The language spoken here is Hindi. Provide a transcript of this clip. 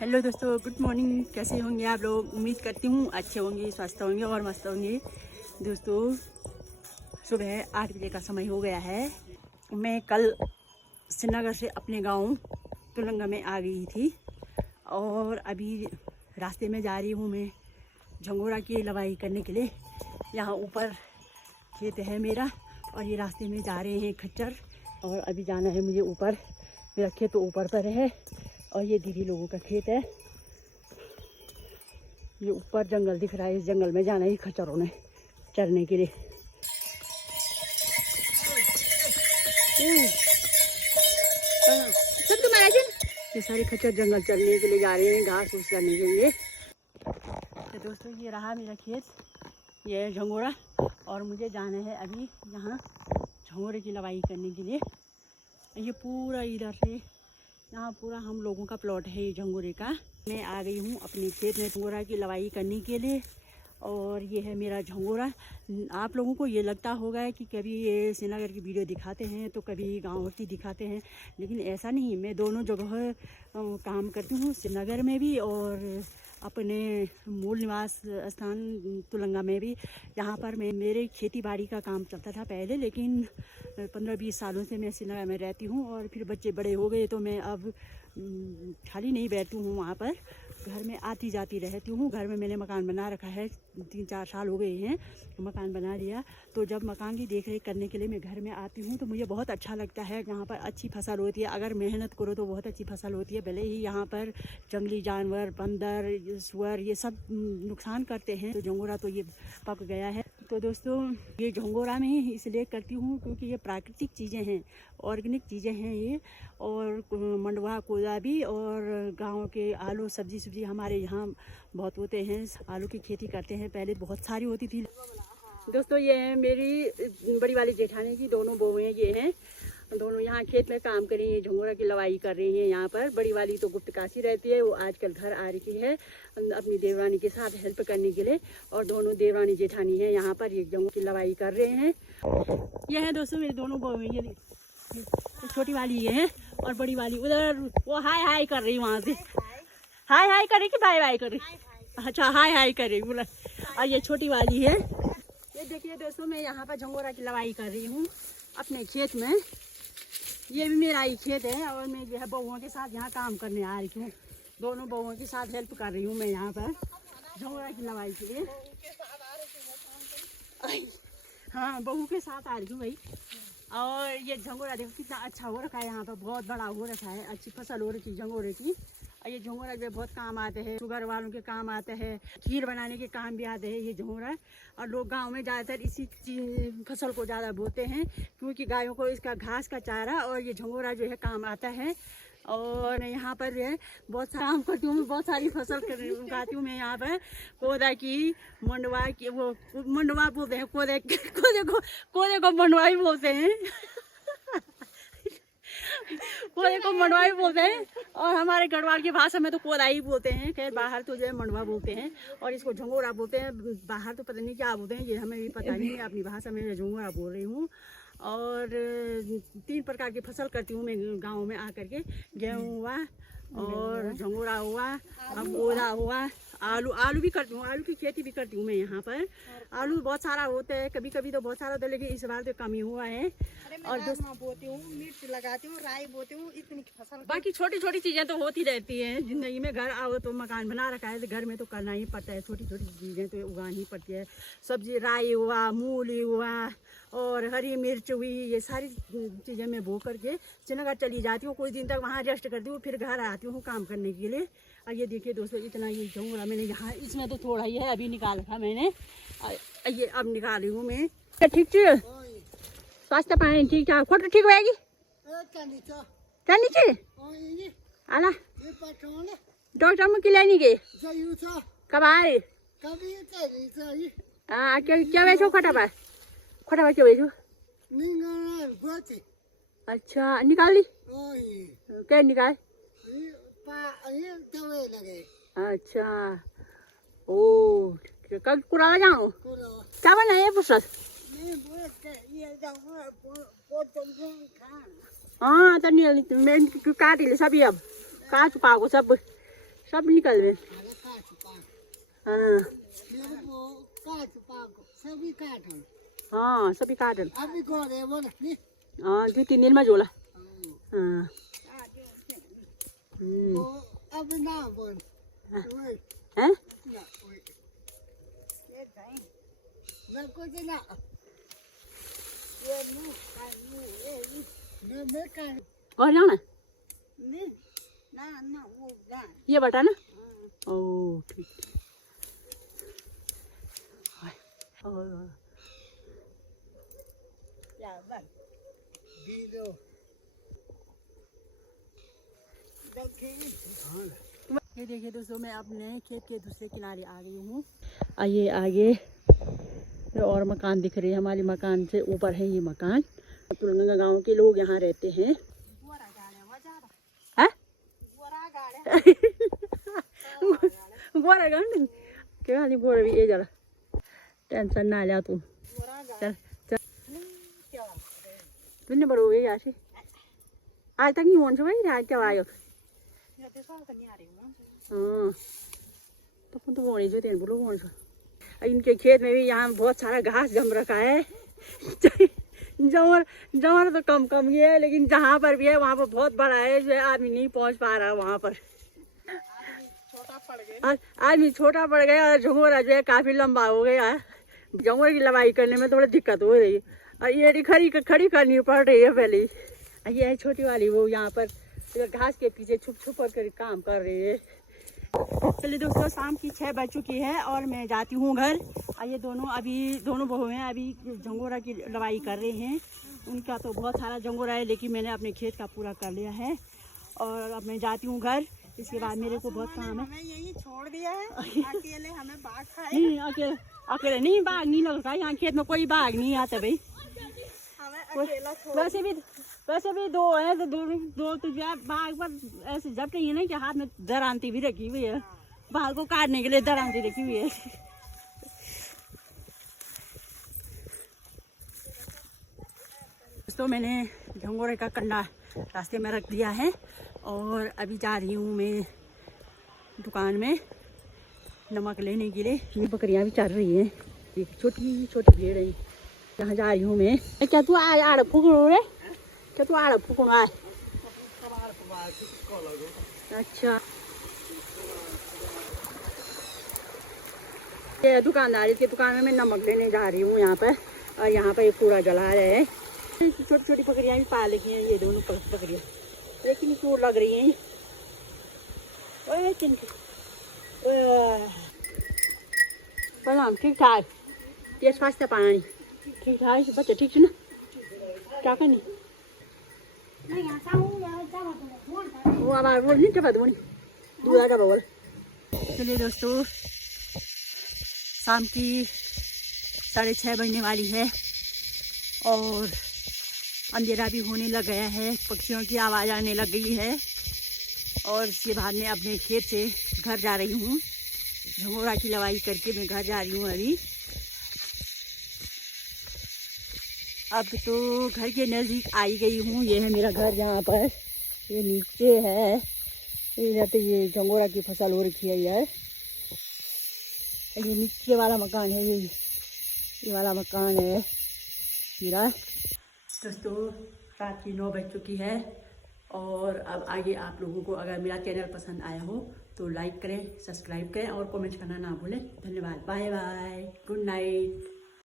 हेलो दोस्तों, गुड मॉर्निंग। कैसे होंगे आप लोग? उम्मीद करती हूँ अच्छे होंगे, स्वस्थ होंगे और मस्त होंगे। दोस्तों, सुबह 8 बजे का समय हो गया है। मैं कल श्रीनगर से अपने गांव तुलंगा में आ गई थी और अभी रास्ते में जा रही हूँ मैं झंगोरा की लवाई करने के लिए। यहाँ ऊपर खेत है मेरा और ये रास्ते में जा रहे हैं खच्चर और अभी जाना है मुझे ऊपर। मेरा खेत तो ऊपर पर है और ये दीदी लोगों का खेत है। ये ऊपर जंगल दिख रहा है, इस जंगल में जाना है खच्चरों ने चरने के लिए। ये सारे खच्चर जंगल चरने के लिए जा रहे हैं, घास फूस चरने के लिए। तो दोस्तों, ये रहा मेरा खेत, ये है झंगोरा और मुझे जाना है अभी यहाँ झंगोरे की लवाई करने के लिए। ये पूरा इधर से यहाँ पूरा हम लोगों का प्लॉट है ये झंगोरे का। मैं आ गई हूँ अपने खेत में झंगोरा की लवाई करने के लिए और ये है मेरा झंगोरा। आप लोगों को ये लगता होगा कि कभी ये श्रीनगर की वीडियो दिखाते हैं तो कभी गाँव की दिखाते हैं, लेकिन ऐसा नहीं। मैं दोनों जगह काम करती हूँ, श्रीनगर में भी और अपने मूल निवास स्थान तुलंगा में भी। यहाँ पर मेरे खेती बाड़ी का काम चलता था पहले, लेकिन 15-20 सालों से मैं श्रीनगर में रहती हूँ और फिर बच्चे बड़े हो गए तो मैं अब खाली नहीं बैठती हूँ, वहाँ पर घर में आती जाती रहती हूँ। घर में मैंने मकान बना रखा है, 3-4 साल हो गए हैं मकान बना लिया। तो जब मकान की देख रेख करने के लिए मैं घर में आती हूँ तो मुझे बहुत अच्छा लगता है। यहाँ पर अच्छी फसल होती है, अगर मेहनत करो तो बहुत अच्छी फसल होती है। भले ही यहाँ पर जंगली जानवर, बंदर, सुअर ये सब नुकसान करते हैं। तो झंगोरा तो ये पक गया है। तो दोस्तों, ये झंगोरा में ही इसलिए करती हूँ क्योंकि ये प्राकृतिक चीज़ें हैं, ऑर्गेनिक चीज़ें हैं ये। और मंडवा कोदा भी और गाँव के आलू सब्जी हमारे यहाँ बहुत होते हैं। आलू की खेती करते हैं, पहले बहुत सारी होती थी। दोस्तों, ये है मेरी बड़ी वाली जेठानी की दोनों बहुएँ, ये हैं दोनों यहाँ खेत में काम कर रही हैं, झंगोरा की लवाई कर रही हैं। यहाँ पर बड़ी वाली तो गुप्त काशी रहती है, वो आजकल घर आ रही है अपनी देवरानी के साथ हेल्प करने के लिए। और दोनों देवरानी जेठानी हैं यहाँ पर, ये झंगोरा की लवाई कर रहे हैं। ये है दोस्तों मेरी दोनों बहुएँ, ये छोटी वाली ये है और बड़ी वाली उधर वो हाय हाय कर रही, वहाँ से हाय हाय कर रही कि बाय बाय कर रही? अच्छा, हाय हाय कर रही बोला। और ये छोटी वाली है। ये देखिए दोस्तों, मैं यहाँ पर झंगोरा की लवाई कर रही हूँ अपने खेत में। ये भी मेरा ही खेत है और मैं जो है बहुओं के साथ यहाँ काम करने आ रही हूँ। दोनों बहुओं के साथ हेल्प कर रही हूँ मैं यहाँ पर झंगोरा की लवाई के लिए। हाँ, बहू के साथ आ रही हूँ भाई। और ये झंगोरा देखो कितना अच्छा हो रखा है, यहाँ पर बहुत बड़ा हो रखा है, अच्छी फसल हो रखी है झंगोरे की। और ये झंगोरा जो बहुत काम आते हैं, शुगर वालों के काम आते हैं, खीर बनाने के काम भी आते हैं ये झंगोरा। और लोग गांव में ज़्यादातर इसी फसल को ज़्यादा बोते हैं क्योंकि गायों को इसका घास का चारा और ये झंगोरा जो है काम आता है। और मैं यहाँ पर जो है बहुत काम करती हूँ, बहुत सारी फसल उगाती हूँ मैं यहाँ पर। कोदा की, मंडवा की, वो मंडवा बोलते हैं, कोदे को मंडवा ही बोलते हैं कोदे को मंडवा ही बोलते हैं और हमारे गढ़वाल की भाषा में तो कोदा ही बोलते हैं। खैर बाहर तो जो है मंडवा बोलते हैं और इसको झंगोरा बोलते हैं। बाहर तो पता नहीं क्या बोलते हैं, ये हमें भी पता नहीं है। अपनी भाषा में झंगोरा बोल रही हूँ। और 3 प्रकार की फसल करती हूँ मैं गाँव में आकर के। गेहूँ हुआ और झंगोरा हुआ, अब कोदा हुआ, आलू भी करती हूँ, आलू की खेती भी करती हूँ मैं यहाँ पर। आलू बहुत सारा होता है, कभी कभी तो बहुत सारा होता है, लेकिन इस बार तो कमी हुआ है। और बोती हूँ, मिर्च लगाती हूँ, राई बोती हूँ, इतनी फसल। बाकी छोटी छोटी चीजें तो होती रहती हैं जिंदगी में। घर आओ तो मकान बना रखा है तो घर में तो करना ही पड़ता है, छोटी छोटी चीजें तो उगानी पड़ती है। सब्जी, राई हुआ, मूली हुआ और हरी मिर्च हुई, ये सारी चीज़ें मैं बो करके श्रीनगर चली जाती हूँ। कुछ दिन तक वहाँ रेस्ट करती हूँ, फिर घर आती हूँ काम करने के लिए। और ये देखिए दोस्तों, इतना ये झंगोरा मैंने यहाँ, इसमें तो थोड़ा ही है, अभी निकाला था मैंने, ये अब निकाल रही हूँ मैं। ठीक है, स्वास्थ्य पानी ठीक ठाक, फोटो ठीक होगी क्या नीचे आला? डॉक्टर में क्लियर नहीं गए कब आए? हाँ, क्या वैसे खोटा बा क्यों वैसे? अच्छा, निकाल ली? क्या निकाल? अच्छा, ओ कल पुराना जाओ क्या बना है पुस्तक? हाँ, तो नहीं मैं काट ले सभी, अब काट पाओ सब सब निकल गए। अरे काट पाक हाँ मेरे को काट पाक सभी काटन हाँ सभी काटन अभी को रे वो नहीं हाँ 2-3 दिन में जोला हाँ तो अब ना बोल हैं मैं कुछ ना ये मुंह का मुंह मैं का और जाना नहीं ना ना वो ना ये बटा ना ओह ठीक और या बस दीदो ये देखिए दोस्तों, मैं अपने खेत के दूसरे किनारे आ गई हूँ। आइए आगे और मकान दिख रहे हैं, हमारे मकान से ऊपर है ये मकान। तुलगंगा गांव के लोग यहाँ रहते हैं। गोरा गांड क्या हाल गोरा भी ये जरा टेंशन ना लिया तू चल चल तुमने बड़ो ये यार आज तक नहीं होने भाई आज क्या आयो हाँ तो बोने जो तेरे बोलो बोन इनके खेत में भी यहाँ बहुत सारा घास जम रखा है। जमर तो कम कम ही है, लेकिन जहाँ पर भी है वहाँ पर बहुत बड़ा है, जो आदमी नहीं पहुँच पा रहा वहाँ पर। आदमी छोटा पड़ गया और झंगोरा जो है काफी लंबा हो गया है। झंगोर की लंबाई करने में थोड़ी दिक्कत हो रही है और ये खड़ी करनी पड़ रही है पहले। ये है छोटी वाली, वो यहाँ पर घास के पीछे छुप छुप कर काम कर रही है। चलिए दोस्तों, शाम की 6 बज चुकी है और मैं जाती हूँ घर। ये दोनों बहू हैं अभी झंगोरा की लवाई कर रहे हैं। उनका तो बहुत सारा झंगोरा है, लेकिन मैंने अपने खेत का पूरा कर लिया है और अब मैं जाती हूँ घर। इसके बाद मेरे को बहुत काम है। हमें यही छोड़ दिया है अकेले, हमें बाघ खाए नहीं अकेले नहीं, बाघ नहीं लगता यहाँ खेत में, कोई बाघ नहीं आता भाई। हमें अकेला छोड़ वैसे भी दो है तो दो तो बाघ पर ऐसे जब रही है ना कि हाथ में दरांती भी रखी हुई है, बाघ को काटने के लिए दरांती रखी हुई है। तो मैंने झंगोरे का कंडा रास्ते में रख दिया है और अभी जा रही हूँ मैं दुकान में नमक लेने के लिए। ये बकरियाँ भी चल रही हैं, एक छोटी छोटी भेड़ है। यहाँ जा रही हूँ मैं। क्या तू आड़ फूकू रे? क्या तू आड़ फूकू आए? अच्छा, ये दुकानदार की दुकान में मैं नमक लेने जा रही हूँ यहाँ पर। और यहाँ पर एक कूड़ा जला रहे हैं। छोटी छोटी बकरियाँ भी पाल रखी हैं, ये दोनों बकरियाँ, लेकिन चोट लग रही हैं। प्रणाम, ठीक ठाक? ये स्वास्थ्य पानी ठीक ठाक बच्चे ठीक है ना? क्या करनी वो आवाज बोल नहीं चबा दूनी दूसरा का बोल। चलिए दोस्तों, शाम की 6:30 बजने वाली है और अंधेरा भी होने लग गया है। पक्षियों की आवाज़ आने लग गई है और इसके बाद मैं अपने खेत से घर जा रही हूँ। झंगोरा की लवाई करके मैं घर जा रही हूँ अभी। अब तो घर के नज़दीक आई गई हूँ। ये है मेरा घर, यहाँ पर ये नीचे है। इधर तो ये झंगोरा की फसल हो रखी है यार। ये नीचे वाला मकान है, ये वाला मकान है मेरा। दोस्तों, रात की 9 बज चुकी है और अब आगे आप लोगों को अगर मेरा चैनल पसंद आया हो तो लाइक करें, सब्सक्राइब करें और कमेंट करना ना भूलें। धन्यवाद, बाय बाय, गुड नाइट।